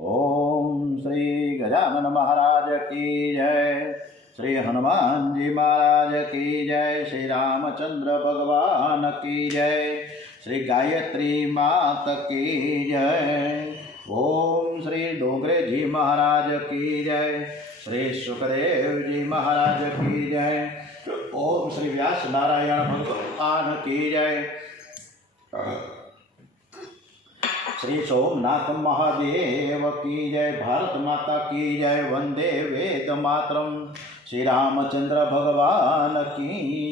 ओम श्री गजानन महाराज की जय। श्री हनुमान जी महाराज की जय। श्री रामचंद्र भगवान की जय। श्री गायत्री मात की जय। ओम श्री डोंगरे जी महाराज की जय। श्री सुखदेव जी महाराज की जय। ओम श्री व्यास नारायण भगवान की जय। श्री सोमनाथ महादेव की जय। भारत माता की जय। वंदे वेद मातरम। श्री रामचंद्र भगवान की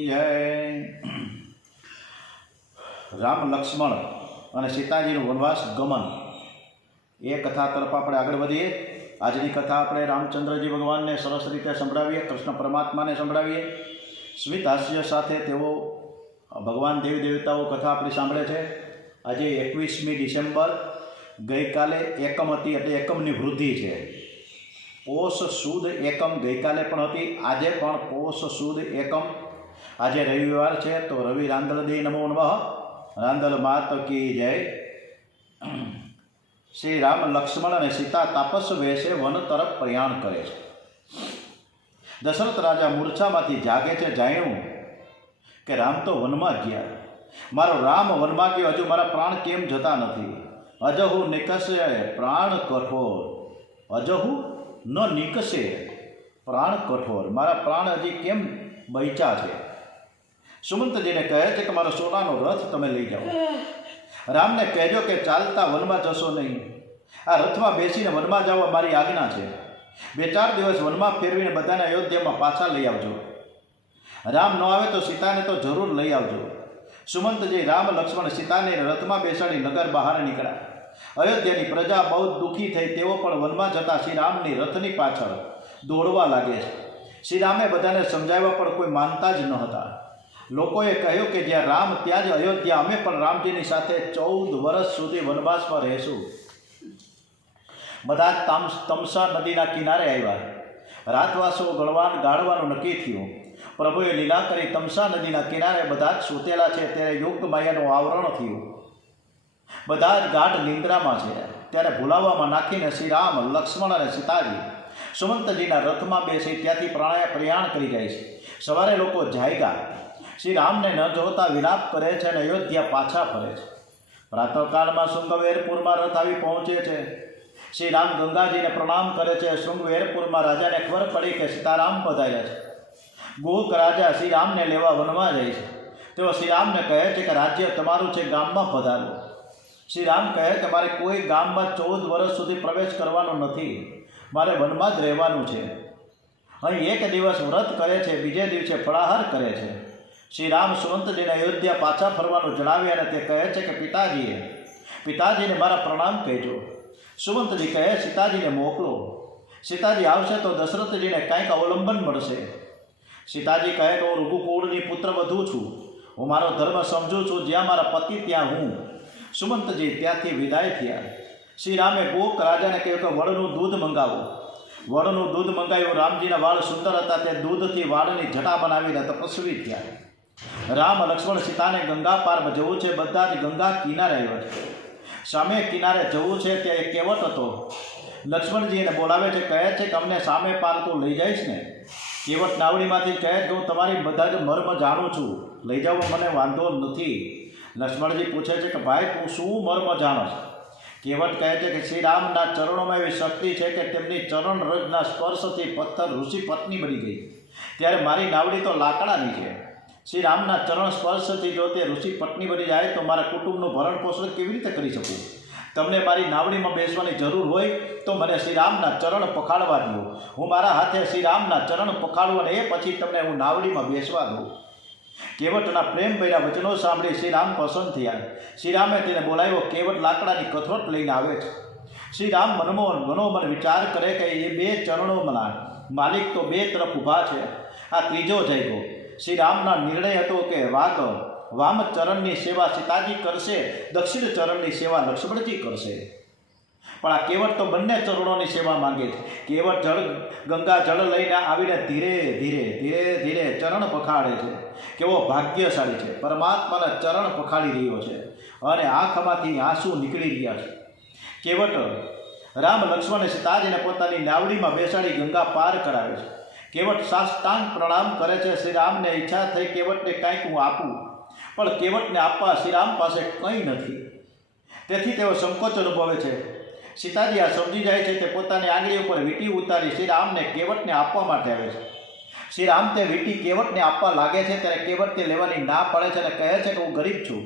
जय। राम लक्ष्मण અને સીતાજીનું વનવાસ ગમન એ કથા તરફ આપણે આગળ વધીએ। આજની કથા આપણે રામચંદ્રજી ભગવાનને સરસ રીતે સંભળાવીએ, કૃષ્ણ પરમાત્માને સંભળાવીએ। સ્મિત હાસ્ય સાથે તેઓ ભગવાન દેવી દેવતાઓ કથા આપણી સાંભળે છે। આજે 21મી ડિસેમ્બર, ગઈકાલે એકમ હતી એટલે એકમની વૃદ્ધિ છે। પોષ સુદ એકમ ગઈકાલે પણ હતી, આજે પણ પોષ સુદ એકમ। આજે રવિવાર છે તો રવિ રાંદલ દે નમો નમઃ। રાંદલ માત કી જય। શ્રી રામ લક્ષ્મણ અને સીતા તાપસ વેશે વન તરફ પ્રયાણ કરે છે। દશરથ રાજા મૂર્છામાંથી જાગે છે, જાણ્યું કે રામ તો વનમાં ગયા, મારો રામ વનમાં ગયો, હજુ મારા પ્રાણ કેમ જતા નથી? અજહુ નિકસે પ્રાણ કઠોર, અજહુ ન નિકસે પ્રાણ કઠોર, મારા પ્રાણ હજી કેમ બચ્યા છે? સુમંતજીને કહે છે કે મારો સોનાનો રથ તમે લઈ જાઓ। રામને કહેજો કે ચાલતા વનમાં જશો નહીં, આ રથમાં બેસીને વનમાં જવા મારી આજ્ઞા છે। 2-4 દિવસ વનમાં ફેરવીને બધાને અયોધ્યામાં પાછા લઈ આવજો। રામ ન આવે તો સીતાને તો જરૂર લઈ આવજો। સુમંતજી રામ લક્ષ્મણ સીતાને રથમાં બેસાડી નગર બહાર નીકળ્યા। અયોધ્યાની પ્રજા બહુ દુઃખી થઈ, તેઓ પણ વનમાં જતા શ્રી રામની રથની પાછળ દોડવા લાગે છે। શ્રી રામે બધાને સમજાવ્યા પણ કોઈ માનતા જ ન હતા। લોકોએ કહ્યું કે જ્યાં રામ ત્યાં જ અયોધ્યા, અમે પણ રામજીની સાથે 14 વર્ષ સુધી વનવાસમાં રહીશું। બધા તમસા નદીના કિનારે આવ્યા। રાતવાસો ગાળવાનું નક્કી થયું। પ્રભુએ લીલા કરી તમસા નદીના કિનારે બધા જ સૂતેલા છે, ત્યારે યોગ માયાનું આવરણ થયું। બધા જ ગાઢ નિંદ્રામાં છે, ત્યારે ભૂલાવામાં નાખીને શ્રી રામ લક્ષ્મણ અને સીતાજી સુમંતજીના રથમાં બેસી ત્યાંથી પ્રયાણ કરી જાય છે। સવારે લોકો જાગ્યા, શ્રી રામને ન જોતા વિલાપ કરે છે અને અયોધ્યા પાછા ફરે છે। પ્રાતઃકાળમાં શૃંગવેરપુરમાં રથ આવી પહોંચે છે। શ્રી રામ ગંગાજીને પ્રણામ કરે છે। શૃંગવેરપુરમાં રાજાને ખબર પડી કે સીતારામ પધાર્યા છે। ગોક રાજા શ્રી રામને લેવા વનમાં જાય છે। તેઓ શ્રી રામને કહે છે કે રાજ્ય તમારું છે, ગામમાં પધારો। શ્રી રામ કહે કે મારે કોઈ ગામમાં 14 વર્ષ સુધી પ્રવેશ કરવાનો નથી, મારે વનમાં જ રહેવાનું છે। અહીં એક દિવસ વ્રત કરે છે, બીજે દિવસે ફળાહાર કરે છે। શ્રી રામ સુમંતજીને અયોધ્યા પાછા ફરવાનું જણાવી અને તે કહે છે કે પિતાજીને મારા પ્રણામ કહેજો। સુમંતજી કહે સીતાજીને મોકલો, સીતાજી આવશે તો દશરથજીને કાંઈક અવલંબન મળશે। સીતાજી કહે કે હું રઘુકુળની પુત્ર વધુ છું, હું મારો ધર્મ સમજું છું, જ્યાં મારા પતિ ત્યાં હું। સુમંતજી ત્યાંથી વિદાય થયા। શ્રી રામે ગોક રાજાને કહ્યું કે વડનું દૂધ મંગાવો। વડનું દૂધ મંગાવ્યું। રામજીના વાળ સુંદર હતા, તે દૂધથી વાળની જટા બનાવીને તપસ્વી થયા। રામ લક્ષ્મણ સીતાને ગંગા પાર જવું છે, બધા જ ગંગા કિનારે આવ્યા છે। સામે કિનારે જવું છે ત્યાં એક કેવટ હતો। લક્ષ્મણજી એને બોલાવે છે, કહે છે કે અમને સામે પાર તું લઈ જઈશ ને? કેવટ નાવડીમાંથી કહે કે હું તમારી બધા જ મર્મ જાણું છું, લઈ જાઓ, મને વાંધો નથી। લક્ષ્મણજી પૂછે છે કે ભાઈ તું શું મર્મ જાણો છો? કેવટ કહે છે કે શ્રી રામના ચરણોમાં એવી શક્તિ છે કે તેમની ચરણ રજના સ્પર્શથી પથ્થર ઋષિ પત્ની બની ગઈ, ત્યારે મારી નાવડી તો લાકડાની છે। શ્રી રામના ચરણ સ્પર્શથી જો તે ઋષિ પત્ની બની જાય તો મારા કુટુંબનું ભરણ પોષણ કેવી રીતે કરી શકું? તમને મારી નાવડીમાં બેસવાની જરૂર હોય તો મને શ્રી રામના ચરણ પખાડવા દો, હું મારા હાથે શ્રી રામના ચરણ પખાડું અને એ પછી તમને હું નાવડીમાં બેસવા દઉં। કેવટના પ્રેમભર્યા વચનો સાંભળી શ્રી રામ પસંદ થયા। શ્રી રામે તેને બોલાવ્યો। કેવટ લાકડાની કથરોટ લઈને આવે છે। શ્રી રામ મનોમન વિચાર કરે કે એ 2 ચરણોના માલિક તો 2 તરફ ઊભા છે, આ ત્રીજો જાગ્યો। શ્રી રામના નિર્ણય હતો કે વામ ચરણની સેવા સીતાજી કરશે, દક્ષિણ ચરણની સેવા લક્ષ્મણજી કરશે। પણ આ કેવટ તો બંને ચરણોની સેવા માંગે છે। કેવટ ગંગા જળ લઈને આવીને ધીરે ધીરે ચરણ પખાડે છે। કેવો ભાગ્યશાળી છે, પરમાત્માના ચરણ પખાડી રહ્યો છે અને આંખમાંથી આંસુ નીકળી રહ્યા છે। કેવટ રામ લક્ષ્મણ સીતાજીને પોતાની નાવડીમાં બેસાડી ગંગા પાર કરાવે છે. કેવટ સાષ્ટાંગ પ્રણામ કરે છે. શ્રી રામને ઈચ્છા થઈ કેવટને કાંઈક હું આપું, પણ કેવટને આપવા શ્રીરામ પાસે કંઈ નથી. તેથી તેઓ સંકોચ અનુભવે છે. સીતાજી આ સમજી જાય છે. તે પોતાની આંગળી ઉપર વીંટી ઉતારી શ્રીરામને કેવટને આપવા માટે આવે છે. શ્રીરામ તે વીંટી કેવટને આપવા લાગે છે ત્યારે કેવટ તે લેવાની ના પાડે છે અને કહે છે કે હું ગરીબ છું,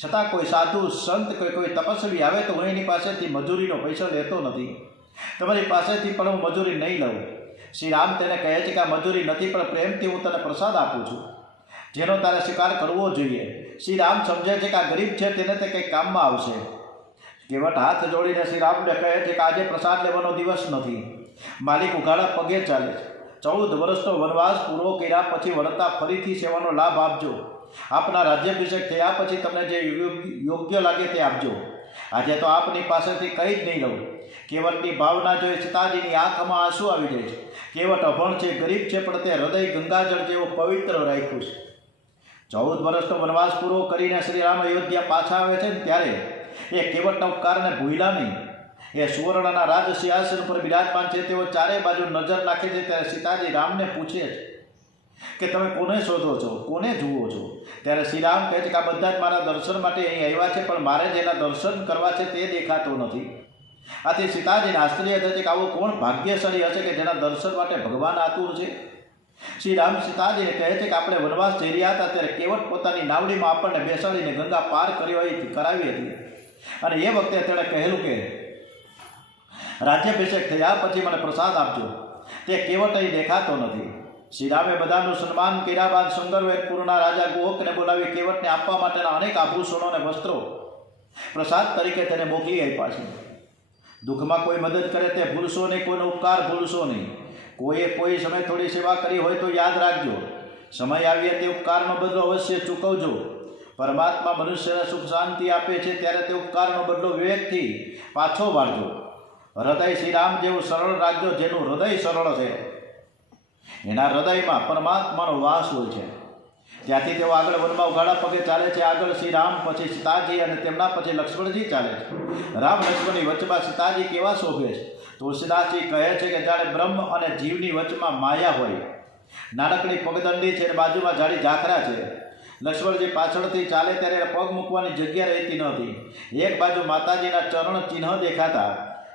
છતાં કોઈ સાધુ સંત કોઈ તપસ્વી આવે તો હું એની પાસેથી મજૂરીનો પૈસો લેતો નથી. તમારી પાસેથી પણ હું મજૂરી નહીં લઉં. શ્રીરામ તેને કહે છે કે આ મજૂરી નથી, પણ પ્રેમથી હું તને પ્રસાદ આપું છું, જેનો તારે સ્વીકાર કરવો જોઈએ. શ્રીરામ સમજે છે કે આ ગરીબ છે, તેને તે કંઈક કામમાં આવશે. કેવટ હાથ જોડીને શ્રીરામને કહે છે કે આજે પ્રસાદ લેવાનો દિવસ નથી. માલિક ઉઘાડા પગે ચાલે છે. 14 વર્ષનો વનવાસ પૂરો કર્યા પછી વળતા ફરીથી સેવાનો લાભ આપજો. આપના રાજ્યાભિષેક થયા પછી તમને જે યોગ્ય લાગે તે આપજો. આજે તો આપની પાસેથી કંઈ જ નહીં લઉં. કેવટની ભાવના જોઈ સીતાજીની આંખમાં આંસુ આવી જાય છે. કેવટ અભણ છે, ગરીબ છે, પણ તે હૃદય ગંગાજળ જેવો પવિત્ર રાખ્યું છે. 14 વર્ષનો વનવાસ પૂરો કરીને શ્રીરામ અયોધ્યા પાછા આવે છે ને ત્યારે એ કેવટના ઉપકારને ભૂલ્યા નહીં. એ સુવર્ણના રાજ સિંહાસન પર બિરાજમાન છે. તેઓ ચારે બાજુ નજર નાખે છે ત્યારે સીતાજી રામને પૂછે છે કે તમે કોને શોધો છો, કોને જુઓ છો? ત્યારે શ્રીરામ કહે છે કે આ બધા જ મારા દર્શન માટે અહીં આવ્યા છે, પણ મારે જેના દર્શન કરવા છે તે દેખાતો નથી. આથી સીતાજીને આશ્ચર્ય થાય છે કે આવો કોણ ભાગ્યશાળી હશે કે જેના દર્શન માટે ભગવાન આતુર છે. શ્રીરામ સીતાજીને કહે છે કે આપણે વનવાસ જઈ રહ્યા હતા ત્યારે કેવટ પોતાની નાવડીમાં આપણને બેસાડીને ગંગા પાર કરાવી હતી, અને એ વખતે તેણે કહેલું કે રાજ્યાભિષેક થયા પછી મને પ્રસાદ આપજો. તે કેવટ અહીં દેખાતો નથી. શ્રીરામે બધાનું સન્માન કર્યા બાદ સંગરવેરપુરના રાજા ગોહકને બોલાવી કેવટને આપવા માટેના અનેક આભૂષણો અને વસ્ત્રો પ્રસાદ તરીકે તેને મોકલી આપ્યા છે. દુઃખમાં કોઈ મદદ કરે તે ભૂલશો નહીં, કોઈનો ઉપકાર ભૂલશો નહીં. કોઈએ કોઈ સમય થોડી સેવા કરી હોય તો યાદ રાખજો. સમય આવીએ તે ઉપકારનો બદલો અવશ્ય ચૂકવજો. પરમાત્મા મનુષ્યને સુખ શાંતિ આપે છે ત્યારે તે ઉપકારનો બદલો વિવેકથી પાછો વાળજો. હૃદય શ્રીરામ જેવું સરળ રાખજો. જેનું હૃદય સરળ છે એના હૃદયમાં પરમાત્માનો વાસ હોય છે. ત્યાંથી તેઓ આગળ વનમાં ઉઘાડા પગે ચાલે છે. આગળ શ્રીરામ, પછી સીતાજી અને તેમના પછી લક્ષ્મણજી ચાલે છે. રામ લક્ષ્મણની વચમાં સીતાજી કેવા શોભે છે! તુલસીદાસજી કહે છે કે જાણે બ્રહ્મ અને જીવની વચમાં માયા હોય. નાનકડી પગદંડી છે અને બાજુમાં જાડી ઝાખરા છે. લક્ષ્મણજી પાછળથી ચાલે ત્યારે પગ મૂકવાની જગ્યા રહેતી નહોતી. એક બાજુ માતાજીના ચરણ ચિહ્ન દેખાતા,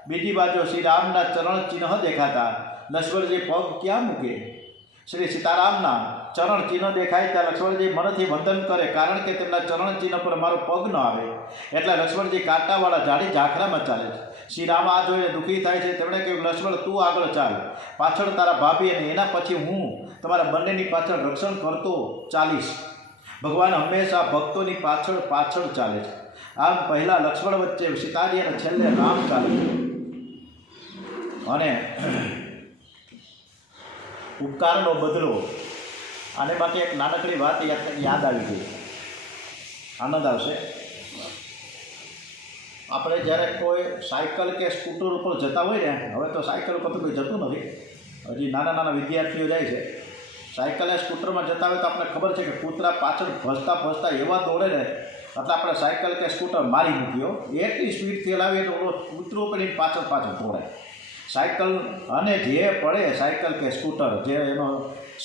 બીજી બાજુ શ્રીરામના ચરણ ચિહ્ન દેખાતા. લક્ષ્મણજી પગ ક્યાં મૂકે? શ્રી સીતારામના ચરણ ચિહ્ન દેખાય ત્યાં લક્ષ્મણજી મનથી વંદન કરે, કારણ કે તેમના ચરણ ચિહ્ન પર મારો પગ ન આવે. એટલે લક્ષ્મણજી કાંટાવાળા જાડી ઝાખરામાં ચાલે છે. શ્રીરામ આ જોઈને દુઃખી થાય છે. તેમણે કહ્યું, લક્ષ્મણ તું આગળ ચાલ, પાછળ તારા ભાભી અને એના પછી હું તમારા બંનેની પાછળ રક્ષણ કરતો ચાલીશ. ભગવાન હંમેશા ભક્તોની પાછળ પાછળ ચાલે છે. આમ પહેલાં લક્ષ્મણ વચ્ચે સીતાજી અને છેલ્લે રામ ચાલે છે. અને ઉપકારનો બદલો, આને માટે એક નાનકડી વાત યાદ આવી ગઈ, આનંદ આવશે. આપણે જ્યારે કોઈ સાયકલ કે સ્કૂટર ઉપર જતા હોય ને, હવે તો સાયકલ ઉપર તો કોઈ જતું નથી, હજી નાના નાના વિદ્યાર્થીઓ જાય છે. સાયકલ અને સ્કૂટરમાં જતા હોય તો આપણે ખબર છે કે કૂતરા પાછળ ભસતા એવા દોડે ને, એટલે આપણે સાયકલ કે સ્કૂટર મારી મૂક્યો. એટલી સ્પીડથી હલાવીએ તો કૂતરો કરીને પાછળ દોડે. સાયકલ અને જે પડે સાયકલ કે સ્કૂટર, જે એનો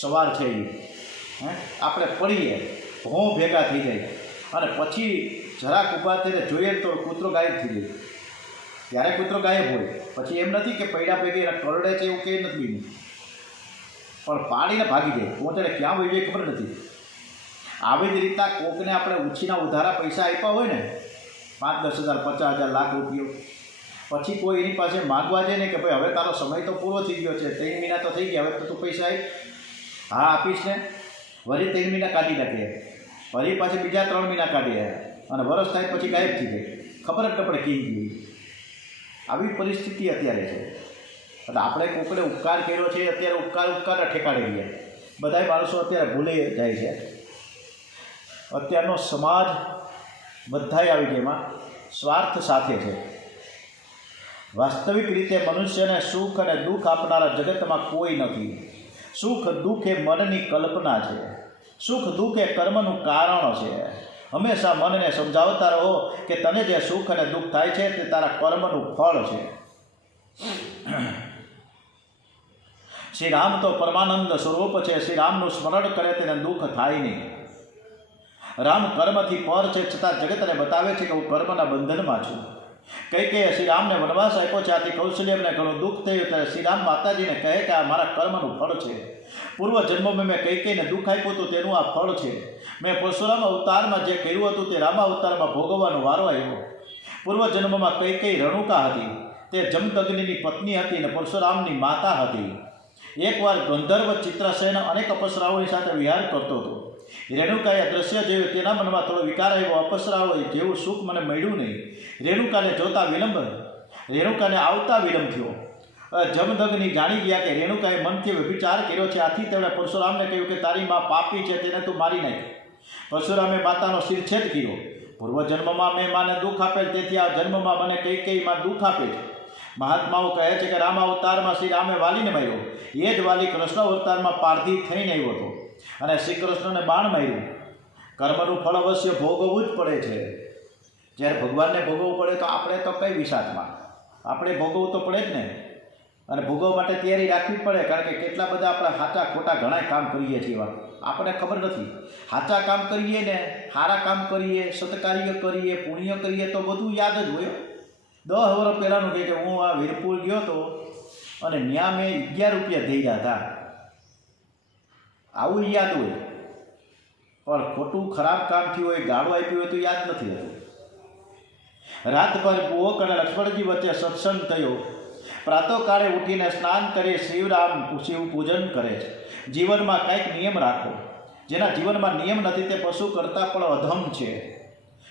સવાર છે એ આપણે પડીએ, ભોં ભેગા થઈ જાય, અને પછી જરાક ઊભા થઈને જોઈએ તો કૂતરો ગાયબ થઈ જાય. ત્યારે કૂતરો ગાયબ હોય. પછી એમ નથી કે પૈડા ભેગી કરડે છે એવું કંઈ નથી બીનું, પણ પાડીને ભાગી જાય. પહોંચે ક્યાં વહી જાય ખબર નથી. આવી જ રીતના કોકને આપણે ઉછીના ઉધારા પૈસા આપ્યા હોય ને, 5-10 હજાર, 50,000, લાખ રૂપિયો, પછી કોઈ એની પાસે માગવા જાય ને કે ભાઈ હવે તારો સમય તો પૂરો થઈ ગયો છે, 3 મહિના તો થઈ ગયા, હવે તો તું પૈસા આપ. હા આપીશ ને. વળી 3 મહિના કાઢી નાખીએ, વળી પાછી બીજા 3 મહિના કાઢીએ, અને વરસ થાય પછી ગાયબ થઈ જાય. ખબર જ ન પડે કેમ ગઈ. આવી પરિસ્થિતિ અત્યારે છે. એટલે આપણે કોકને ઉપકાર કર્યો છે, અત્યારે ઉપકારના ઠેકાણે ગયા. બધા માણસો અત્યારે ભૂલી જાય છે. અત્યારનો સમાજ બધાય આવી ગયા એમાં સ્વાર્થ સાથે છે. વાસ્તવિક રીતે મનુષ્યને સુખ અને દુઃખ આપનારા જગતમાં કોઈ નથી. સુખ દુઃખ એ મનની કલ્પના છે. સુખ દુઃખ એ કર્મનું કારણ છે. હંમેશા મનને સમજાવતા રહો કે તને જે સુખ અને દુઃખ થાય છે તે તારા કર્મનું ફળ છે. શ્રી રામ તો પરમાનંદ સ્વરૂપ છે. શ્રી રામનું સ્મરણ કરે તેને દુઃખ થાય નહીં. રામ કર્મથી પર છે, છતાં જગતને બતાવે છે કે હું કર્મના બંધનમાં છું. કૈકેયીએ શ્રી રામને વનવાસ આપ્યો છે, આથી કૌશલ્યને ઘણું દુઃખ થયું. ત્યારે શ્રી રામ માતાજીને કહે કે આ મારા કર્મનું ફળ છે. પૂર્વ જન્મમાં મેં કૈકેયીને દુઃખ આપ્યું હતું તેનું આ ફળ છે. મેં પરશુરામ અવતારમાં જે કર્યું હતું તે રામ અવતારમાં ભોગવવાનો વારો આવ્યો. પૂર્વ જન્મમાં કૈકેયી રણુકા હતી. તે જમદગ્નિની પત્ની હતી અને પરશુરામની માતા હતી. એકવાર ગંધર્વ ચિત્રસેન અનેક અપ્સરાઓની સાથે વિહાર કરતો હતો. રેણુકાએ દ્રશ્ય જોયું, તેના મનમાં થોડો વિકાર આવ્યો. અપ્સરાઓ જેવું સુખ મને મળ્યું નહીં. રેણુકાને આવતા વિલંબ થયો. જમદગ્નિ જાણી ગયા કે રેણુકાએ મનથી વ્યભિચાર કર્યો છે. આથી તેમણે પરશુરામને કહ્યું કે તારી માં પાપી છે, તેને તું મારી નાખ. પરશુરામે માતાનો શિરછેદ કર્યો. પૂર્વ જન્મમાં મેં માને દુઃખ આપેલ, તેથી આ જન્મમાં મને કૈકેયીમાં દુઃખ આપે છે. મહાત્માઓ કહે છે કે રામ અવતારમાં શ્રી રામે વાલીને માર્યો. એ જ વાલી કૃષ્ણ અવતારમાં પારધી થઈને આવ્યો હતો અને શ્રી કૃષ્ણને બાણ માર્યું. કર્મનું ફળ અવશ્ય ભોગવવું જ પડે છે. જ્યારે ભગવાનને ભોગવવું પડે તો આપણે તો કઈ વિષાદમાં, આપણે ભોગવવું તો પડે જ ને. અને ભોગવવા માટે તૈયારી રાખવી જ પડે. કારણ કે કેટલા બધા આપણે સાચા ખોટા ઘણા કામ કરીએ છીએ, આપણને ખબર નથી. સાચા કામ કરીએ ને, સારા કામ કરીએ, સત્કાર્ય કરીએ, પુણ્ય કરીએ તો બધું યાદ જ હોય. 10 વર્ષ પહેલાંનું કહે કે હું આ વીરપુર ગયો હતો અને ત્યાં મેં 11 રૂપિયા થઈ ગયા હતા, આવું યાદ હોય. પણ ખોટું ખરાબ કામ થયું હોય, ગાળું આપ્યું હોય તો યાદ નથી હોતું. રાતભર કુવક અને લક્ષ્મણજી વચ્ચે સત્સંગ થયો. પ્રાતઃકાળે ઉઠીને સ્નાન કરી શિવ પૂજન કરે છે. જીવનમાં કંઈક નિયમ રાખો. જેના જીવનમાં નિયમ નથી તે પશુ કરતાં પણ અધમ છે.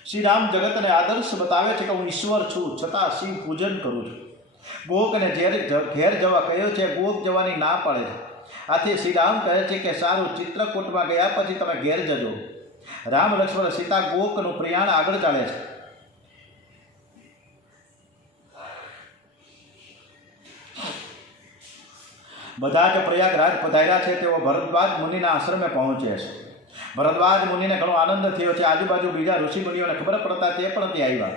શ્રી રામ જગતને આદર્શ બતાવે છે કે હું ઈશ્વર છું, છતાં શિવ પૂજન કરું છું. ગોકને ઘેર જવા કહ્યું છે, ગોક જવાની ના પાડે છે. આથી શ્રી રામ કહે છે કે સારું, ચિત્રકૂટમાં ગયા પછી તમે ઘેર જજો. રામ લક્ષ્મણ સીતા ગોકનું પ્રયાણ આગળ ચાલે છે. બધા જ પ્રયાગરાજ પધાર્યા છે. તેઓ ભરદ્વાજ મુનિના આશ્રમે પહોંચે છે. ભરદ્વાજ મુનિને ઘણો આનંદ થયો છે. આજુબાજુ બીજા ઋષિ મુનિઓને ખબર પડતા તે પણ ત્યાં આવ્યા.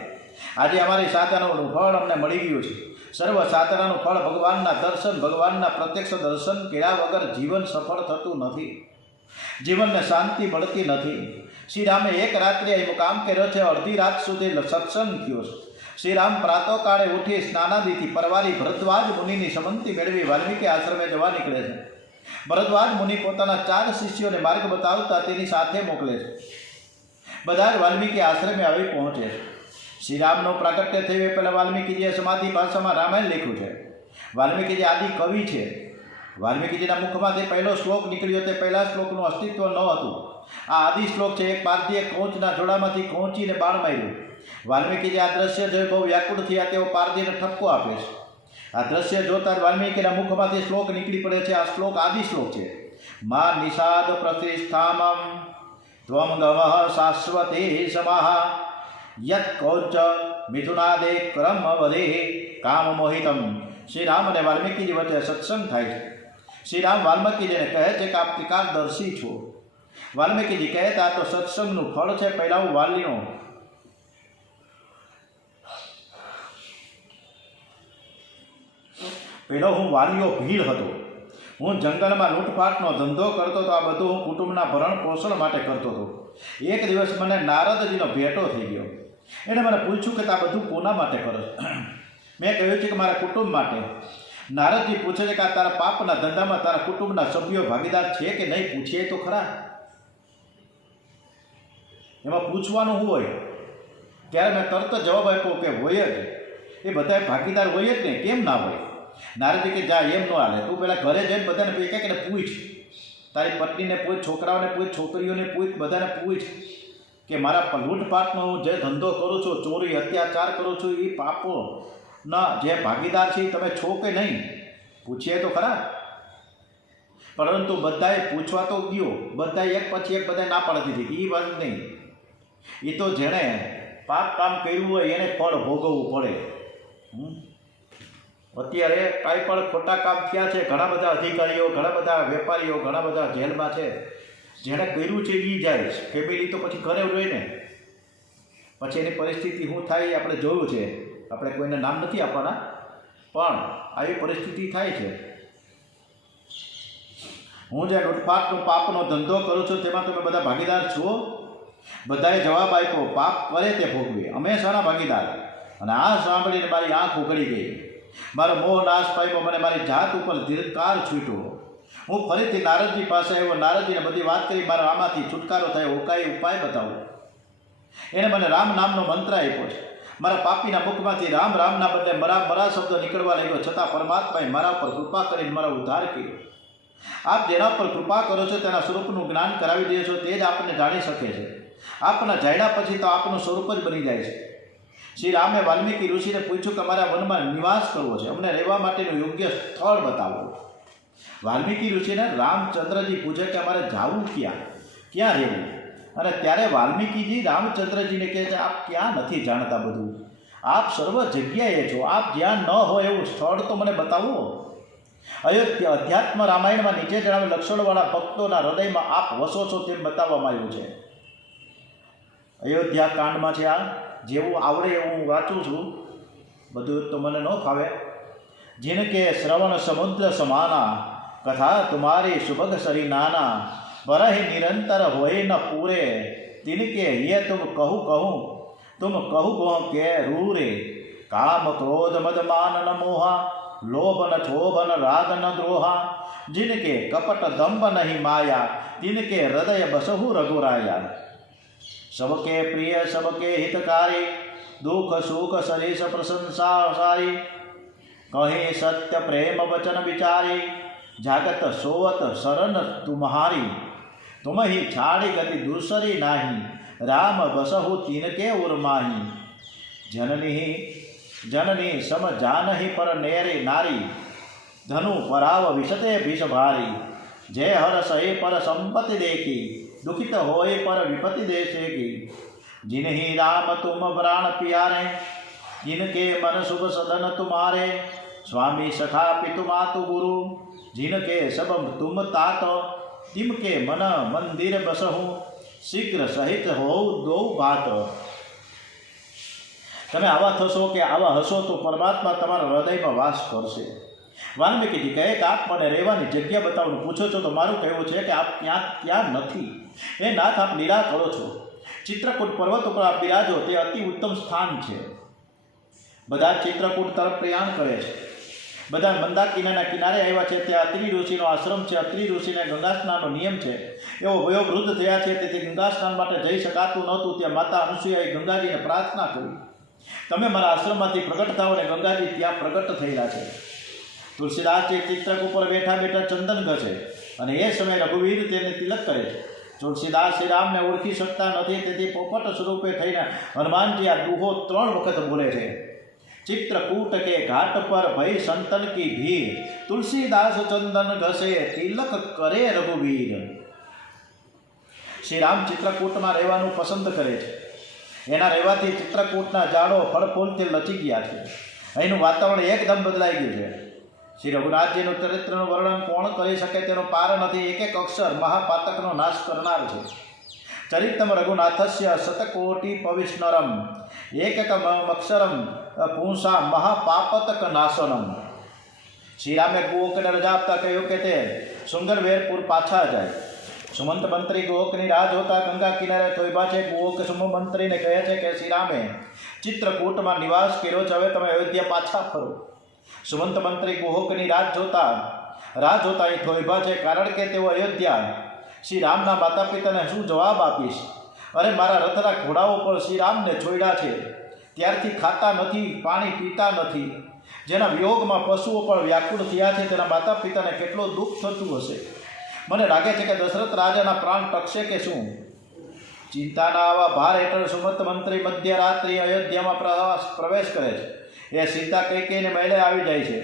આજે અમારી સાધનાનું ફળ અમને મળી ગયું છે. સર્વ સાધનાનું ફળ ભગવાનના દર્શન, ભગવાનના પ્રત્યક્ષ દર્શન કર્યા વગર જીવન સફળ થતું નથી. જીવનને શાંતિ મળતી નથી. શ્રી રામે એક રાત્રે અહીં મુકામ કર્યો છે. અડધી રાત સુધી સત્સંગ થયો છે. શ્રી રામ પ્રાતઃકાળે ઉઠી સ્નાનાદિથી પરવારી ભરદ્વાજ મુનિની સંમતિ મેળવી વાલ્મીકી આશ્રમે જવા નીકળે છે. ભરદ્વાજ મુનિ પોતાના 4 શિષ્યોને માર્ગ બતાવતા તેની સાથે મોકલે છે. બધા જ વાલ્મીકી આશ્રમે આવી પહોંચે છે. શ્રી રામનું પ્રાગટ્ય થયું એ પહેલાં વાલ્મીકીજીએ સમાધિ ભાષામાં રામાયણ લખ્યું છે. વાલ્મીકીજી આદિ કવિ છે. વાલ્મીકીજીના મુખમાંથી પહેલો શ્લોક નીકળ્યો તે પહેલા શ્લોકનું અસ્તિત્વ ન હતું. આ આદિ શ્લોક છે. એક પારધીએ કોંચના જોડામાંથી કોંચીને બાણ માર્યું. વાલ્મીકીજી આ દ્રશ્ય જોઈ બહુ વ્યાકુળ થયા. તેઓ પારધીને ઠપકો આપે છે. આ દ્રશ્ય જોતા વાલ્મીકીના મુખમાંથી શ્લોક નીકળી પડે છે. આ શ્લોક આદિ શ્લોક છે. મા નિષાદ પ્રતિષ્ઠામમ ત્વમ ગમઃ શાશ્વતે સમાહ યત કૌચ મિથુનાદે ક્રમ વધે કામ મોહિતમ. શ્રી રામ અને વાલ્મીકીજી વચ્ચે સત્સંગ થાય છે. શ્રી રામ વાલ્મીકીજીને કહે છે કે આપ ત્રિકાળદર્શી છો. વાલ્મીકીજી કહે આ તો સત્સંગનું ફળ છે. પહેલાં હું વાલીનો વાલીઓ ભીડ હતો. હું જંગલમાં લૂંટફાટનો ધંધો કરતો હતો. આ બધું હું કુટુંબના ભરણ પોષણ માટે કરતો હતો. એક દિવસ મને નારદજીનો ભેટો થઈ ગયો. એણે મને પૂછ્યું કે આ બધું કોના માટે કરો છો? મેં કહ્યું છે કે મારા કુટુંબ માટે. નારદજી પૂછે છે કે આ તારા પાપના ધંધામાં તારા કુટુંબના સભ્યો ભાગીદાર છે કે નહીં? પૂછીએ તો ખરા. એમાં પૂછવાનું શું હોય? ત્યારે મેં તરત જવાબ આપ્યો કે હોય જ. એ બધા ભાગીદાર હોય જ ને, કેમ ના હોય? નારદજી કે જા, એમ ન હાલે. તું પહેલાં ઘરે જઈને બધાને કે પૂછ. તારી પત્નીને પૂછ, છોકરાઓને પૂછ, છોકરીઓને પૂછ, બધાને પૂછ કે મારા લૂંટફાટનો જે ધંધો કરું છું, ચોરી અત્યાચાર કરું છું, એ પાપોના જે ભાગીદાર છે તમે છો કે નહીં? પૂછીએ તો ખરા. પરંતુ બધાએ પૂછવા તો ગયો. બધાએ એક પછી એક બધાએ ના પાડી દીધી. એ વાત નહીં. એ તો જેણે પાપ કામ કર્યું હોય એને ફળ ભોગવવું પડે. અત્યારે કાંઈ પણ ખોટા કામ થયા છે. ઘણા બધા અધિકારીઓ, ઘણા બધા વેપારીઓ, ઘણા બધા જેલમાં છે. જેણે કર્યું છે એ જાય. ફેમિલી તો પછી ઘરે રહે ને. પછી એની પરિસ્થિતિ શું થાય એ આપણે જોયું છે. આપણે કોઈને નામ નથી આપવાના, પણ આવી પરિસ્થિતિ થાય છે. હું જે લૂંટફાટનો પાપનો ધંધો કરું છું તેમાં તમે બધા ભાગીદાર છો? બધાએ જવાબ આપ્યો, પાપ કરે તે ભોગવે, અમે શાના ભાગીદાર? અને આ સાંભળીને મારી આંખ ઉઘડી ગઈ, મારો મોહ નાશ પામ્યો, મને મારી જાત ઉપર ધીરકાર છૂટ્યો. હું ફરીથી નારદજી પાસે આવ્યો, નારદજીને બધી વાત કરી, મારો આમાંથી છુટકારો થયો, કાંઈ ઉપાય બતાવો. એણે મને રામ નામનો મંત્ર આપ્યો છે. મારા પાપીના મુખમાંથી રામ રામના બદલે મરા શબ્દ નીકળવા લાગ્યો, છતાં પરમાત્માએ મારા ઉપર કૃપા કરીને મારો ઉદ્ધાર કર્યો. આપ જેના પર કૃપા કરો છો તેના સ્વરૂપનું જ્ઞાન કરાવી દે છો, તે જ આપણને જાણી શકે છે. આપના જાણ્યા પછી તો આપનું સ્વરૂપ જ બની જાય છે. શ્રી રામે વાલ્મીકી ઋષિને પૂછ્યું કે અમારા વનમાં નિવાસ કરવો છે, અમને રહેવા માટેનું યોગ્ય સ્થળ બતાવો. વાલ્મીકી ઋષિને રામચંદ્રજી પૂછે કે અમારે જવું ક્યાં રહેવું? અને ત્યારે વાલ્મીકીજી રામચંદ્રજીને કહે છે, આપ ક્યાં નથી જાણતા બધું? આપ સર્વ જગ્યાએ છો, આપ જ્યાં ન હોય એવું સ્થળ તો મને બતાવો. અયોધ્યા અધ્યાત્મ રામાયણમાં નીચે જણાવેલ લક્ષણવાળા ભક્તોના હૃદયમાં આપ વસો છો તેમ બતાવવામાં આવ્યું છે. અયોધ્યા કાંડમાં છે. આ જેવું આવડે એવું હું વાંચું છું, બધું તો મને ન ફાવે. जिनके श्रवण समुद्र समाना कथा तुम्हारी सुभग सरी नाना बरहि निरंतर होए न पूरे तिनके ये तुम कहू के रूरे काम क्रोध मद मान न मोहा लोभ न क्षोभ न राग न द्रोहा जिनके कपट दंभ नहीं माया तिनके हृदय बसहु रघुराया सबके प्रिय सबके हितकारी दुख सुख सरेश प्रशंसा सारी कहे सत्य प्रेम वचन विचारी जागत सोवत शरण तुम्हारी तुम ही छाड़ी गति दूसरी नाही राम बसहु तिनके उर्माही जननी सम जानहि पर नेरे नारी धनु पराव विशते भीष भारी जय हर सहे पर संपत्ति देखी दुखित होए पर विपत्ति देशे की जिन्हीं राम तुम प्राण प्यारे जिनके मन शुभ सदन तुम्हारे स्वामी सखा पितु मातु गुरु जिनके सब तुम तात तिमके मन मंदिर बसहु शीघ्र सहित हो दो बात. તમે આવા થશો કે આવા હશો તો પરમાત્મા તમારા હૃદયમાં વાસ કરશે. વાલ્મીકીજી કહે કે આપ મને રહેવાની જગ્યા બતાવવાનું પૂછો છો તો મારું કહેવું છે કે આપ ક્યાં નથી. એ નાથ, આપ લીલા કરો છો. ચિત્રકૂટ પર્વત ઉપર આપ બિરાજો, તે અતિ ઉત્તમ સ્થાન છે. બધા ચિત્રકૂટ તરફ પ્રયાણ કરે છે. બધા મંદાકિનાના કિનારે આવ્યા છે. ત્યાં અત્રિ ઋષિનો આશ્રમ છે. અત્રિ ઋષિને ગંગા સ્નાનનો નિયમ છે. એવો વયોવૃદ્ધ થયા છે, તેથી ગંગા સ્નાન માટે જઈ શકાતું નહોતું. ત્યાં માતા અનુસૂયાએ ગંગાજીને પ્રાર્થના કરી, તમે મારા આશ્રમમાંથી પ્રગટ થાઓ, અને ગંગાજી ત્યાં પ્રગટ થયેલા છે. તુલસીદાસજી ચિત્રક ઉપર બેઠા બેઠા ચંદન ઘસે, અને એ સમયે રઘુવીર તેને તિલક કરે છે. તુલસીદાસ શ્રી રામને ઓળખી શકતા નથી, તેથી પોપટ સ્વરૂપે થઈને હનુમાનજી આ દુહો 3 વખત બોલે છે. चित्रकूट के घाट पर भई संतन की भीड़ तुलसीदास चंदन घसे तिलक करे रघुवीर. श्री राम चित्रकूटમાં રહેવાનું પસંદ કરે છે. એના રહેવાથી ચિત્રકૂટના ઝાડો ફળ ફૂલથી લચી ગયા છે. અહીંનું વાતાવરણ એકદમ બદલાઈ ગયું છે. શ્રી રઘુનાથજીનું ચરિત્રનું વર્ણન કોણ કરી શકે તેનો પાર નથી. એક એક અક્ષર મહાપાતકનો નાશ કરનાર છે. ચરિતમ રઘુનાથસ્ય શતકોટિ પવિષ્ણરમ એકકમ અક્ષરમ પૂંસા મહાપાપતક નાશનમ. શ્રી રામે ગોવકને રજા આપતા કહ્યું કે તે સુંગરવેરપુર પાછા જાય. સુમંત મંત્રી ગોવકની રાહ જોતા ગંગા કિનારે થોભા છે. ગોવક સુમ મંત્રીને કહે છે કે શ્રી રામે ચિત્રકૂટમાં નિવાસ કર્યો છે, હવે તમે અયોધ્યા પાછા ફરો. સુમંત મંત્રી ગોવકની રાહ જોતા અહીં થોભા છે, કારણ કે તેઓ અયોધ્યા શ્રી રામના માતા પિતાને શું જવાબ આપીશ? અરે મારા રથના ઘોડાઓ પર શ્રી રામને છોડ્યા છે, ત્યારથી ખાતા નથી, પાણી પીતા નથી. જેના વિયોગમાં પશુઓ પણ વ્યાકુળ થયા છે, તેના માતા પિતાને કેટલો દુઃખ થતું હશે. મને લાગે છે કે દશરથ રાજાના પ્રાણ ટકશે કે શું? ચિંતાના આવા ભાર હેઠળ સુમંત મંત્રી મધ્યરાત્રિ અયોધ્યામાં પ્રવેશ કરે છે. એ સીતા કૈકેયીને મહેલે આવી જાય છે.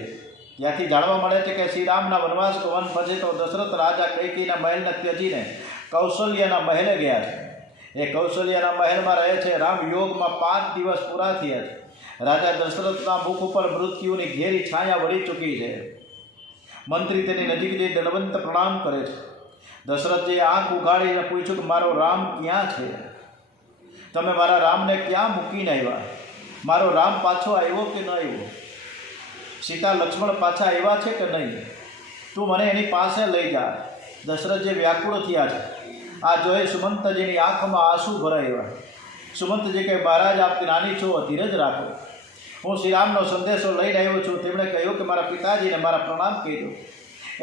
ત્યાંથી જાણવા મળે છે કે શ્રી રામના વનવાસ વન પછી તો દશરથ રાજા કૈકેયીના મહેલને ત્યજીને કૌશલ્યના મહેલે ગયા છે. એ કૌશલ્યના મહેલમાં રહે છે. રામ યોગમાં 5 દિવસ પૂરા થયા છે. રાજા દશરથના મુખ ઉપર મૃત્યુની ઘેરી છાયા વળી ચૂકી છે. મંત્રી તેની નજીક જઈ દંડવંત પ્રણામ કરે છે. દશરથજીએ આંખ ઉઘાડીને પૂછ્યું કે મારો રામ ક્યાં છે? તમે મારા રામને ક્યાં મૂકીને આવ્યા? મારો રામ પાછો આવ્યો કે ન આવ્યો? સીતા લક્ષ્મણ પાછા આવ્યા છે કે નહીં? તું મને એની પાસે લઈ જા. દશરથજી વ્યાકુળ થયા છે. આ જોઈ સુમંતજીની આંખમાં આંસુ ભરાયા. સુમંતજી કહે, મહારાજ આપ જ્ઞાની છો, ધીરજ રાખો. હું શ્રીરામનો સંદેશો લઈને આવ્યો છું. તેમણે કહ્યું કે મારા પિતાજીને મારા પ્રણામ કહેજો.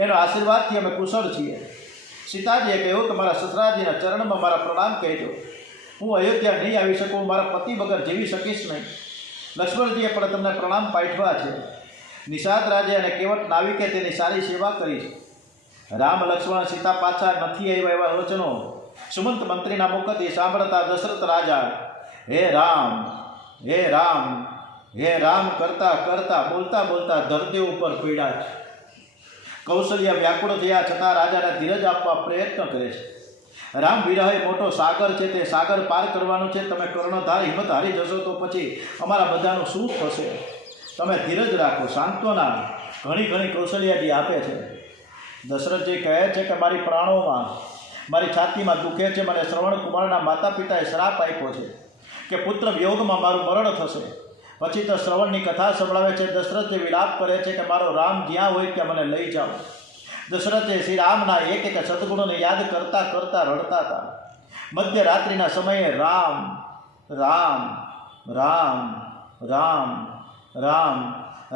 એનો આશીર્વાદથી અમે કુશળ છીએ. સીતાજીએ કહ્યું કે મારા સસરાજીના ચરણમાં મારા પ્રણામ કહેજો. હું અયોધ્યા નહીં આવી શકું, મારા પતિ વગર જીવી શકીશ નહીં. લક્ષ્મણજીએ પણ તમને પ્રણામ પાઠવા છે. નિષાદ રાજે અને કેવટ નાવિકે તેની સારી સેવા કરી છે. રામ લક્ષ્મણ સીતા પાછા નથી આવ્યા એવા વચનો સુમંત મંત્રીના મુખથી સાંભળતા દશરથ રાજા હે રામ, હે રામ, હે રામ કરતા કરતા બોલતા બોલતા ધરતી ઉપર પીડ્યા છે. કૌશલ્ય વ્યાકુળ થયા છતાં રાજાને ધીરજ આપવા પ્રયત્ન કરે છે. રામ વિરહ એ મોટો સાગર છે, તે સાગર પાર કરવાનું છે. તમે કર્ણધાર હિંમત હારી જશો તો પછી અમારા બધાનું શું થશે? તમે ધીરજ રાખો, સાંત્વના ઘણી ઘણી કૌશલ્યાજી આપે છે. દશરથજી કહે છે કે મારી પ્રાણોમાં, મારી છાતીમાં દુખે છે. મને શ્રવણ કુમારના માતા પિતાએ શ્રાપ આપ્યો છે કે પુત્ર વિયોગમાં મારું મરણ થશે. પછી તો શ્રવણની કથા સંભળાવે છે. દશરથજી વિલાપ કરે છે કે મારો રામ જ્યાં હોય ત્યાં મને લઈ જાઓ. દશરથે શ્રી રામના એક એક સદગુણોને યાદ કરતા કરતા રડતા હતા. મધ્યરાત્રિના સમયે રામ રામ રામ રામ રામ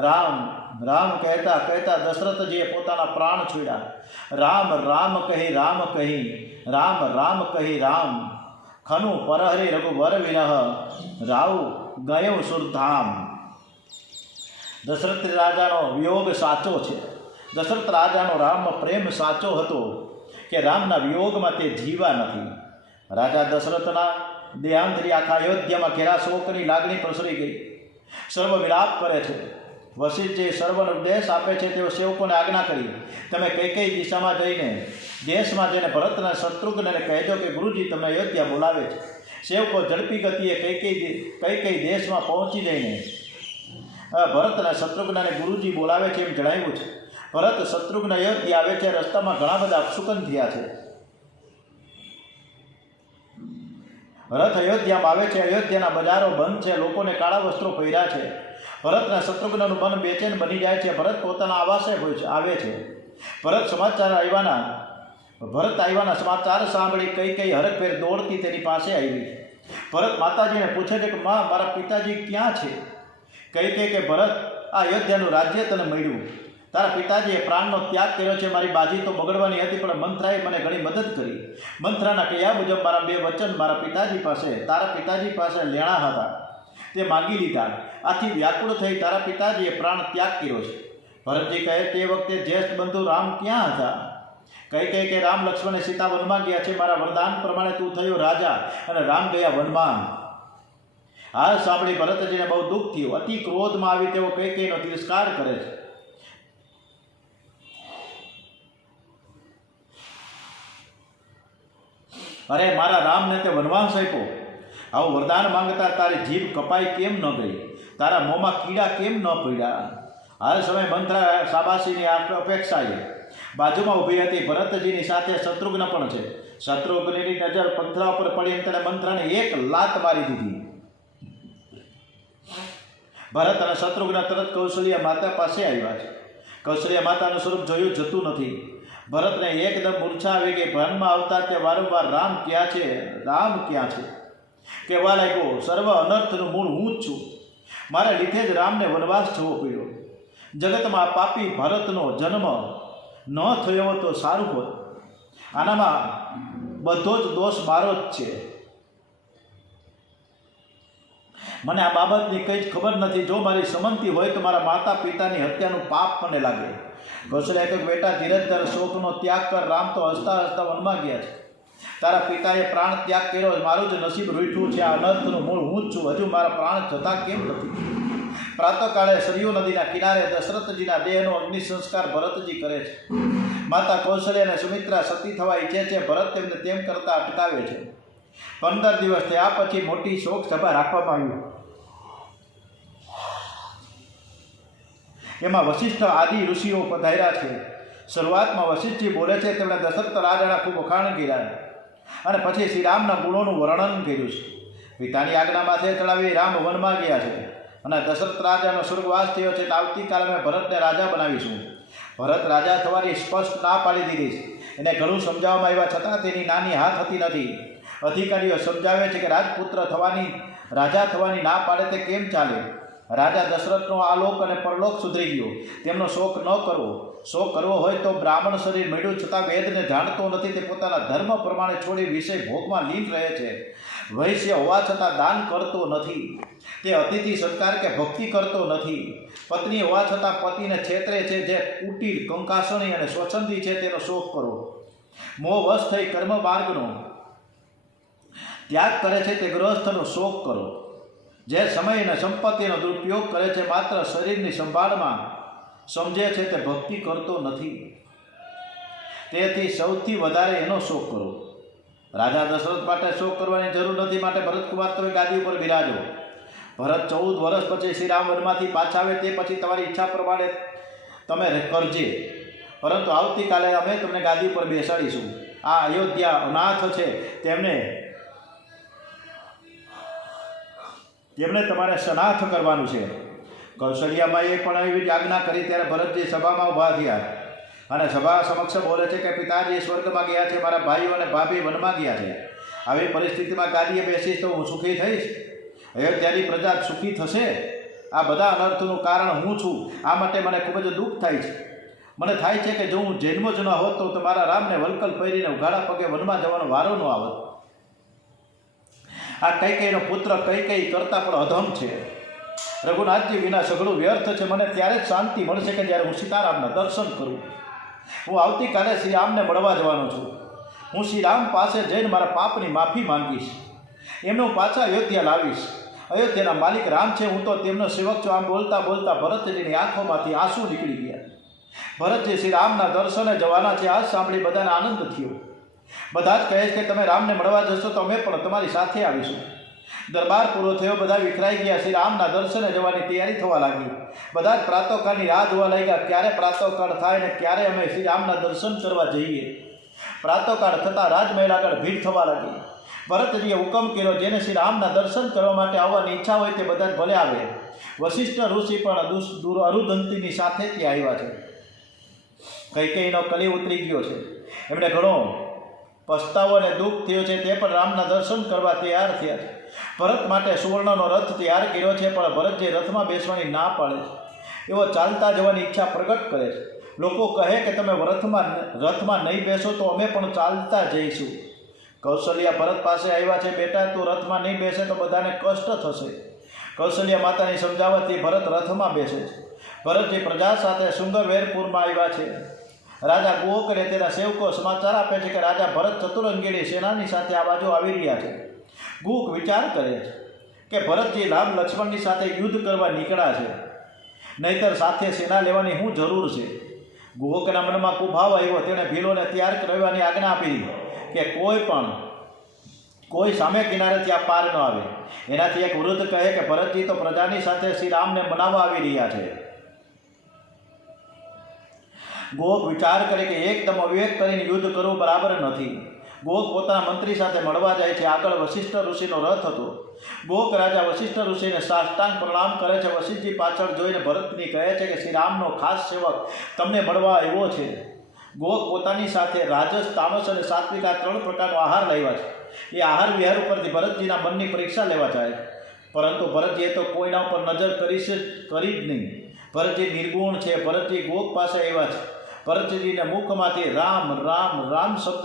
રામ રામ કહેતા કહેતા દશરથજીએ પોતાના પ્રાણ છોડ્યા. રામ રામ કહી રામ કહી, રામ રામ કહી રામ, ખનુ પરહરી રઘુવર વિરહ, રાવ ગયો સુરધામ. દશરથ રાજાનો વિયોગ સાચો છે. દશરથ રાજાનો રામ પ્રેમ સાચો હતો કે રામના વિયોગમાં તે જીવા નથી. રાજા દશરથના દેહાંતરી આખા અયોધ્યામાં ઘેરા શોકની લાગણી પ્રસરી ગઈ. સર્વ વિલાપ કરે છે. વશિષ્ઠજી સર્વનો ઉપદેશ આપે છે. તેઓ સેવકોને આજ્ઞા કરી, તમે કઈ કઈ દિશામાં જઈને દેશમાં જઈને ભરતના શત્રુઘ્નને કહેજો કે ગુરુજી તમને અયોધ્યા બોલાવે છે. સેવકો ઝડપી ગતિએ કઈ કઈ દેશમાં પહોંચી જઈને ભરતના શત્રુઘ્નને ગુરુજી બોલાવે છે એમ જણાવ્યું છે. ભરત શત્રુઘ્ન અયોધ્યા આવે છે. રસ્તામાં ઘણા બધા અપશુકન થયા છે. ભરત અયોધ્યામાં આવે છે. અયોધ્યાના બજારો બંધ છે. લોકોને કાળા વસ્ત્રો પહેર્યા છે. ભરતના શત્રુઘ્નનું મન બેચેન બની જાય છે. ભરત પોતાના આવાસે આવે છે. ભરત આવ્યાના સમાચાર સાંભળી કઈ કઈ હરખભેર દોડતી તેની પાસે આવી. ભરત માતાજીને પૂછે છે કે માં, મારા પિતાજી ક્યાં છે? કઈ કે ભરત, આ અયોધ્યાનું રાજ્ય તને મળ્યું. તારા પિતાજીએ પ્રાણનો ત્યાગ કર્યો છે. મારી બાજી તો બગડવાની હતી, પણ મંથરાએ મને ઘણી મદદ કરી. મંથરાના કહ્યા મુજબ મારા બે વચન મારા પિતાજી પાસે, તારા પિતાજી પાસે લેણા હતા, તે માગી લીધા. આથી વ્યાકુળ થઈ તારા પિતાજીએ પ્રાણ ત્યાગ કર્યો છે. ભરતજી કહે, તે વખતે જ્યેષ્ઠ બંધુ રામ ક્યાં હતા? કઈ કે રામ લક્ષ્મણ સીતા વનમાં ગયા છે. મારા વરદાન પ્રમાણે તું થયો રાજા અને રામ ગયા વનમાં. હાલ સાંભળી ભરતજીને બહુ દુઃખ થયું. અતિ ક્રોધમાં આવી તેઓ કઈનો તિરસ્કાર કરે છે. અરે મારા રામને તે વનવાસ આપ્યો. આવું વરદાન માંગતા તારી જીભ કપાઈ કેમ ન ગઈ? તારા મોંમાં કીડા કેમ ન પડ્યા? હાલ સમય મંથરા શાબાશીની અપેક્ષાએ બાજુમાં ઊભી હતી. ભરતજીની સાથે શત્રુઘ્ન પણ છે. શત્રુઘ્નની નજર મંથરા ઉપર પડી અને તેણે મંથરાને એક લાત મારી દીધી. ભરત અને શત્રુઘ્ન તરત કૌશલ્ય માતા પાસે આવ્યા છે. કૌશલ્ય માતાનું સ્વરૂપ જોયું જતું નથી. ભરતને એકદમ મૂર્છા આવી ગઈ. ભાનમાં આવતા તે વારંવાર રામ ક્યાં છે, રામ ક્યાં છે કહેવા લાગ્યો. સર્વ અનર્થનું મૂળ હું જ છું. મારા લીધે જ રામને વનવાસ જવો પડ્યો. જગતમાં પાપી ભરતનો જન્મ ન થયો તો સારું હોત. આનામાં બધો જ દોષ મારો જ છે. મને આ બાબતની કંઈ જ ખબર નથી. જો મારી સંમતિ હોય તો મારા માતા પિતાની હત્યાનું પાપ મને લાગે. કૌશલ્ય કહે, બેટા ધીરજ ધર, શોકનો ત્યાગ કર. રામ તો હસતા હસતા વનમાં ગયા છે. તારા પિતાએ પ્રાણ ત્યાગ કર્યો. મારું જ નસીબ રૂઠ્યું છે. આ અનર્થનું મૂળ હું જ છું. હજુ મારા પ્રાણ જતા કેમ નથી? પ્રાતઃકાળે સરયુ નદીના કિનારે દશરથજીના દેહનો અગ્નિ સંસ્કાર ભરતજી કરે છે. માતા કૌશલ્ય અને સુમિત્રા સતી થવા ઈચ્છે છે. ભરત તેમને તેમ કરતા અટકાવે છે. 15 દિવસ થયા પછી મોટી શોક સભા રાખવામાં આવી. એમાં વશિષ્ઠ આદિ ઋષિઓ પધાર્યા છે. શરૂઆતમાં વશિષ્ઠજી બોલે છે. તેમણે દશરથ રાજાના ખૂબ વખાણ કર્યા અને પછી શ્રી રામના ગુણોનું વર્ણન કર્યું છે. પિતાની આજ્ઞા માથે ચડાવી રામ વનમાં ગયા છે અને દશરથ રાજાનો સ્વર્ગવાસ થયો છે. આવતીકાલે અમે ભરતને રાજા બનાવીશું. ભરત રાજા થવાની સ્પષ્ટ ના પાડી દીધી છે. એને ઘણું સમજાવવામાં આવ્યા છતાં તેની નાની હાથ હતી નથી. અધિકારીઓ સમજાવે છે કે રાજપુત્ર થવાની રાજા થવાની ના પાડે તે કેમ ચાલે? રાજા દશરથનો આલોક અને પરલોક સુધરી ગયો. તેમનો શોક ન કરવો. શોક કરવો હોય તો બ્રાહ્મણ શરીર મળ્યું છતાં વેદને જાણતો નથી. તે પોતાના ધર્મ પ્રમાણે છોડી વિષય ભોગમાં લીન રહે છે. વૈશ્ય હોવા છતાં દાન કરતો નથી. તે અતિથિ સત્કાર કે ભક્તિ કરતો નથી. પત્ની હોવા છતાં પતિને છેતરે છે. જે કુટીર, કંકાસણી અને સ્વચ્છંદી છે તેનો શોક કરો. મોહ વશ થઈ કર્મ માર્ગનો ત્યાગ કરે છે તે ગૃહસ્થનો શોક કરો. જે સમય અને સંપત્તિનો દુરુપયોગ કરે છે, માત્ર શરીરની સંભાળમાં સમજે છે, તે ભક્તિ કરતો નથી. તેથી સૌથી વધારે એનો શોક કરો. રાજા દશરથ માટે શોક કરવાની જરૂર નથી. માટે ભરતકુમાર તમે ગાદી ઉપર બિરાજો. ભરત 14 વર્ષ પછી શ્રી રામ વનમાંથી પાછા આવે તે પછી તમારી ઈચ્છા પ્રમાણે તમે કરજે, પરંતુ આવતીકાલે અમે તમને ગાદી ઉપર બેસાડીશું. આ અયોધ્યા અનાથ છે, તેમને તમારે સનાથ કરવાનું છે. કૌશલ્યામાએ પણ એવી આજ્ઞા કરી. ત્યારે ભરતજી સભામાં ઊભા થયા અને સભા સમક્ષ બોલે છે કે પિતાજી સ્વર્ગમાં ગયા છે, મારા ભાઈઓ અને ભાભી વનમાં ગયા છે. આવી પરિસ્થિતિમાં ગાદીએ બેસીશ તો હું સુખી થઈશ? અયોધ્યાની પ્રજા સુખી થશે? આ બધા અનર્થનું કારણ હું છું. આ માટે મને ખૂબ જ દુઃખ થાય છે. મને થાય છે કે જો હું જન્મ જ ન હોત તો મારા રામને વલકલ પહેરીને ઉઘાડા પગે વનમાં જવાનો વારો ન આવત. આ કૈકેયીનો પુત્ર કૈકેયી કરતાં પણ અધમ છે. રઘુનાથજી વિના સઘળું વ્યર્થ છે. મને ત્યારે જ શાંતિ મળશે કે જ્યારે હું સીતારામના દર્શન કરું. હું આવતીકાલે શ્રી રામને મળવા જવાનો છું. હું શ્રી રામ પાસે જઈને મારા પાપની માફી માંગીશ. એમને હું પાછા અયોધ્યા લાવીશ. અયોધ્યાના માલિક રામ છે, હું તો તેમનો સેવક છું. આમ બોલતા બોલતા ભરતજીની આંખોમાંથી આંસુ નીકળી ગયા. ભરતજી શ્રી રામના દર્શને જવાના છે. આ સાંભળી બધાને આનંદ થયો. બધા જ કહે છે કે તમે રામને મળવા જશો તો અમે પણ તમારી સાથે આવીશું. દરબાર પૂરો થયો. બધા વિખરાઈ ગયા. શ્રી રામના દર્શને જવાની તૈયારી થવા લાગી. બધા જ પ્રાતઃકાળની રાહ જોવા લાગ્યા. ક્યારે પ્રાતઃકાળ થાય ને ક્યારે અમે શ્રી રામના દર્શન કરવા જઈએ. પ્રાતઃકાળ થતાં રાજમહેલ આગળ ભીડ થવા લાગી. ભરતજીએ હુકમ કર્યો, જેને શ્રી રામના દર્શન કરવા માટે આવવાની ઈચ્છા હોય તે બધા જ ભલે આવે. વશિષ્ઠ ઋષિ પણ અરુધંતીની સાથે ત્યાં આવ્યા છે. કૈકેયીનો કલી ઉતરી ગયો છે. એમણે ઘણો પસ્તાવો અને દુઃખ થયો છે. તે પણ રામના દર્શન કરવા તૈયાર થયા છે. ભરત માટે સુવર્ણનો રથ તૈયાર કર્યો છે, પણ ભરતજી રથમાં બેસવાની ના પાડે છે. એવો ચાલતા જવાની ઈચ્છા પ્રગટ કરે છે. લોકો કહે કે તમે રથમાં નહીં બેસો તો અમે પણ ચાલતા જઈશું. કૌશલ્યા ભરત પાસે આવ્યા છે. બેટા, તું રથમાં નહીં બેસે તો બધાને કષ્ટ થશે. કૌશલ્યા માતાની સમજાવવાથી ભરત રથમાં બેસે છે. ભરતજી પ્રજા સાથે શુંગરવેરપુરમાં આવ્યા છે. રાજા ગુહોકને તેના સેવકો સમાચાર આપે છે કે રાજા ભરત ચતુરંગીની સેનાની સાથે આ બાજુ આવી રહ્યા છે. ગુહ વિચાર કરે છે કે ભરતજી રામ લક્ષ્મણની સાથે યુદ્ધ કરવા નીકળ્યા છે, નહીતર સાથે સેના લેવાની શું જરૂર છે? ગુહોકના મનમાં કુભાવ આવ્યો. તેણે ભીલોને તૈયાર કરવાની આજ્ઞા આપી કે કોઈ સામે કિનારે ત્યાં પાર ન આવે. એનાથી એક વૃદ્ધ કહે કે ભરતજી તો પ્રજાની સાથે શ્રી રામને મનાવવા આવી રહ્યા છે. ગોક વિચાર કરે કે એકદમ અવિવેક કરીને યુદ્ધ કરવું બરાબર નથી. ગોક પોતાના મંત્રી સાથે મળવા જાય છે. આગળ વશિષ્ઠ ઋષિનો રથ હતો. ગોક રાજા વશિષ્ઠ ઋષિને સાષ્ટાંગ પ્રણામ કરે છે. વશિષ્ઠજી પાછળ જોઈને ભરતની કહે છે કે શ્રી રામનો ખાસ સેવક તમને મળવા આવ્યો છે. ગોક પોતાની સાથે રાજસ, તામસ અને સાત્વિક આ 3 પ્રકારનો આહાર લાવ્યા છે. એ આહાર વિહાર ઉપરથી ભરતજીના મનની પરીક્ષા લેવા જાય, પરંતુ ભરતજીએ તો કોઈના ઉપર નજર કરી જ નહીં. ભરતજી નિર્ગુણ છે. ભરતજી ગોક પાસે આવ્યા છે. ભરતજીના મુખમાંથી રામ રામ રામ શબ્દ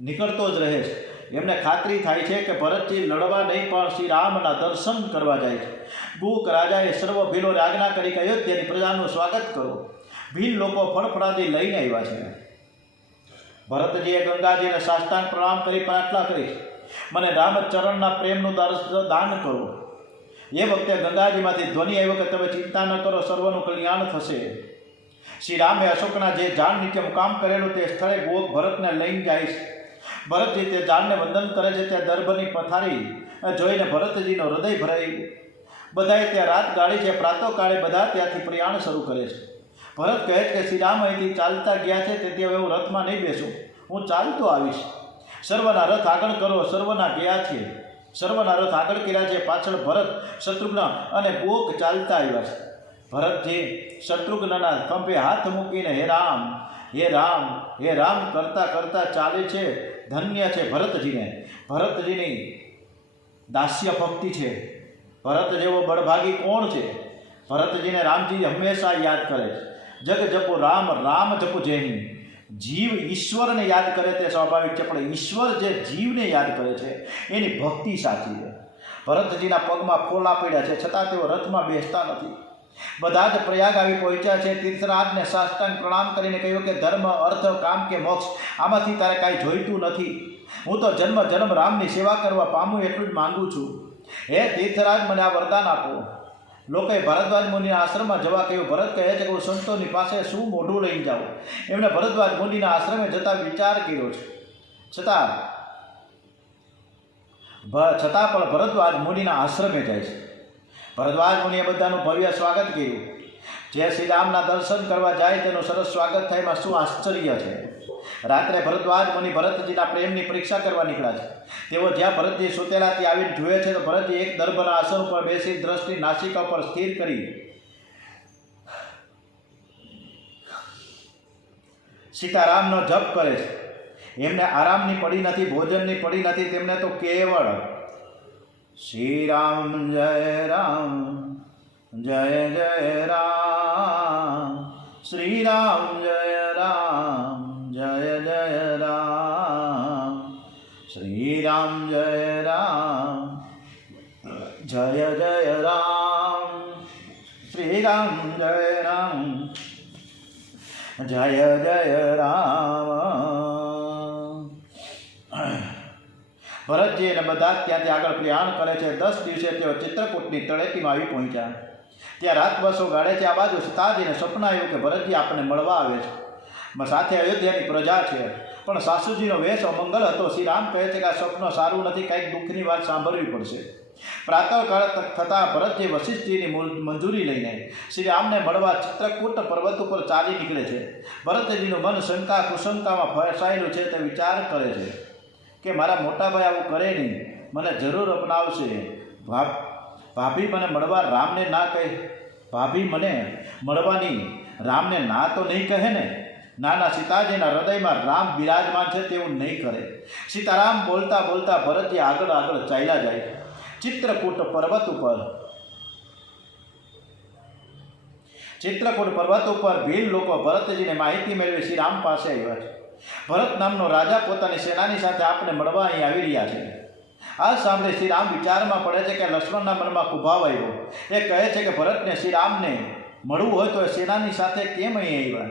નીકળતો જ રહે છે. એમને ખાતરી થાય છે કે ભરતજી લડવા નહીં પણ શ્રી રામના દર્શન કરવા જાય છે. ગુક રાજાએ સર્વ ભીલોને આજ્ઞા કરી કે અયોધ્યાની પ્રજાનું સ્વાગત કરો. ભીલ લોકો ફળફળાદી લઈને આવ્યા છે. ભરતજીએ ગંગાજીને સાષ્ટાંગ પ્રણામ કરી પ્રાર્થના કરી, મને રામચરણના પ્રેમનું દાન કરો. એ વખતે ગંગાજીમાંથી ધ્વનિ આવ્યો કે તમે ચિંતા ન કરો, સર્વનું કલ્યાણ થશે. શ્રી રામે અશોકના જે ઝાડ નીચે મુકામ કરેલું તે સ્થળે ગોક ભરતને લઈને જાય છે. ભરતજી તે ઝાડને વંદન કરે છે. ત્યાં દર્ભની પથારી જોઈને ભરતજીનો હૃદય ભરાયું. બધાએ ત્યાં રાત ગાળી છે. પ્રાતઃકાળે બધા ત્યાંથી પ્રયાણ શરૂ કરે છે. ભરત કહે છે કે શ્રી રામ અહીંથી ચાલતા ગયા છે, તેથી હવે હું રથમાં નહીં બેસું, હું ચાલતો આવીશ. સર્વના રથ આગળ કરો. સર્વના ગયા છે. સર્વના રથ આગળ કર્યા છે. પાછળ ભરત, શત્રુઘ્ન અને ગોક ચાલતા આવ્યા છે. ભરતજી શત્રુઘ્નના ખંભે હાથ મૂકીને હે રામ હે રામ કરતા કરતા ચાલે છે. ધન્ય છે ભરતજીને. ભરતજીની દાસ્ય ભક્તિ છે. ભરત જેવો બળભાગી કોણ છે? ભરતજીને રામજી હંમેશા યાદ કરે છે. જગ જપો રામ રામ જપો જેહી. જીવ ઈશ્વરને યાદ કરે તે સ્વાભાવિક છે, પણ ઈશ્વર જે જીવને યાદ કરે છે એની ભક્તિ સાચી છે. ભરતજીના પગમાં ફોલા પડ્યા છે, છતાં તેઓ રથમાં બેસતા નથી. બધા જ પ્રયાગ આવી પહોંચ્યા છે. તીર્થરાજને સાષ્ટાંગ પ્રણામ કરીને કહ્યું કે ધર્મ, અર્થ, કામ કે મોક્ષ આમાંથી તારે કાંઈ જોઈતું નથી. હું તો જન્મ જન્મ રામની સેવા કરવા પામું એટલું જ માંગુ છું. હે તીર્થરાજ, મને આ વરદાન આપો. લોકોએ ભરદ્વાજ મુનિના આશ્રમમાં જવા કહ્યું. ભરત કહે છે કે હું સંતોની પાસે શું મોઢું લઈને જાઉં. એમણે ભરદ્વાજ મુનિના આશ્રમે જતા વિચાર કર્યો છે, છતાં પણ ભરદ્વાજ મુનિના આશ્રમે જાય છે. ભરદ્વાજ મુનિએ બધાનું ભવ્ય સ્વાગત કર્યું. જે શ્રી રામના દર્શન કરવા જાય તેનું સરસ સ્વાગત થાય, એમાં શું આશ્ચર્ય છે. રાત્રે ભરદ્વાજ મુનિ ભરતજીના પ્રેમની પરીક્ષા કરવા નીકળ્યા છે. તેઓ જ્યાં ભરતજી સુતેલા ત્યાં આવીને જુએ છે તો ભરતજી એક દર્ભના આસન ઉપર બેસી દ્રષ્ટિ નાસિકા પર સ્થિર કરી સીતારામનો જપ કરે છે. એમને આરામની પડી નથી, ભોજનની પડી નથી. તેમને તો કેવળ શ્રી રામ જય રામ જય જય રામ, શ્રી રામ જય રામ જય જય રામ, શ્રી રામ જય રામ જય જય રામ, શ્રી રામ જય રામ જય જય રામ. ભરતજી અને બધા ત્યાંથી આગળ પ્રયાણ કરે છે. 10 દિવસે તેઓ ચિત્રકૂટની તળેટીમાં આવી પહોંચ્યા. ત્યાં રાતવાસો ગાળે છે. આ બાજુ સીતાજીને સપના આવ્યું કે ભરતજી આપણને મળવા આવે છે. સાથે અયોધ્યાની પ્રજા છે, પણ સાસુજીનો વેશ અમંગલ હતો. શ્રી રામ કહે છે કે આ સપનું સારું નથી, કંઈક દુઃખની વાત સાંભળવી પડશે. પ્રાતઃકાળ થતાં ભરતજી વશિષ્ઠજીની મંજૂરી લઈને શ્રી રામને મળવા ચિત્રકૂટ પર્વત ઉપર ચાલી નીકળે છે. ભરતજીનું મન શંકા કુશંકામાં ફસાયેલું છે. તે વિચાર કરે છે કે મારા મોટાભાઈ આવું કરે નહીં, મને જરૂર અપનાવશે. ભાભી મને મળવા રામને ના કહે, ભાભી મને મળવાની રામને ના તો નહીં કહે ને. નાના સીતાજીના હૃદયમાં રામ બિરાજમાન છે તેવું નહીં કરે. સીતારામ બોલતા બોલતા ભરતજી આગળ આગળ ચાલ્યા જાય. ચિત્રકૂટ પર્વત ઉપર ભીલ લોકો ભરતજીને માહિતી મેળવી શ્રી રામ પાસે આવ્યા છે. ભરત નામનો રાજા પોતાની સેનાની સાથે આપને મળવા અહીં આવી રહ્યા છે. આ સાંભળી શ્રી રામ વિચારમાં પડે છે કે લક્ષ્મણના મનમાં કુભાવ આવ્યો. એ કહે છે કે ભરતને શ્રી રામને મળવું હોય તો સેનાની સાથે કેમ અહીં આવ્યા?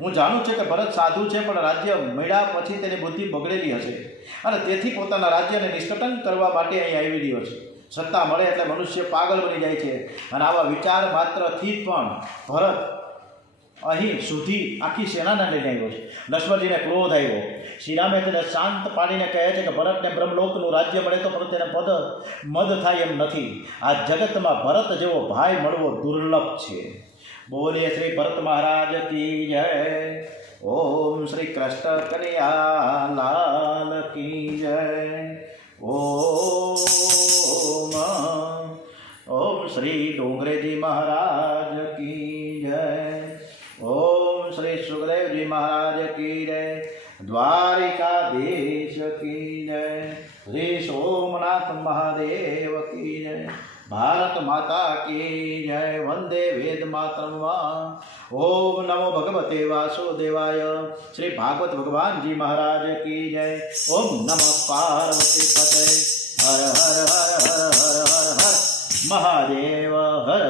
હું જાણું છું કે ભરત સાધુ છે, પણ રાજ્ય મળ્યા પછી તેની બુદ્ધિ બગડેલી હશે અને તેથી પોતાના રાજ્યને નિષ્કટન કરવા માટે અહીં આવી રહ્યો છે. સત્તા મળે એટલે મનુષ્ય પાગલ બની જાય છે, અને આવા વિચાર માત્રથી પણ ભરત અહીં સુધી આખી સેનાને લઈને આવ્યો છે. લક્ષ્મણજીને ક્રોધ આવ્યો. શ્રીરામે તેને શાંત પાડીને કહે છે કે ભરતને બ્રહ્મલોકનું રાજ્ય મળે તો પણ તેને મદ થાય એમ નથી. આ જગતમાં ભરત જેવો ભાઈ મળવો દુર્લભ છે. બોલીએ શ્રી ભરત મહારાજ કી જય. ઓમ શ્રી કૃષ્ણ કનૈયા લાલ કી જય. ઓમ શ્રી ડોંગરેજી મહારાજ કી જય. ઓમ શ્રી સુખદેવજી મહારાજ કી જય. દ્વારિકાધીશ કી જય. શ્રી સોમનાથ મહાદેવ કી જય. ભારત માતા કી જય. વંદે વેદ માતરમ. ઓમ નમો ભગવતે વાસુદેવાય. શ્રી ભાગવત ભગવાનજી મહારાજ કી જય. ઓમ નમઃ પાર્વતી પતય. હર હર હર હર હર હર હર મહાદેવ હર.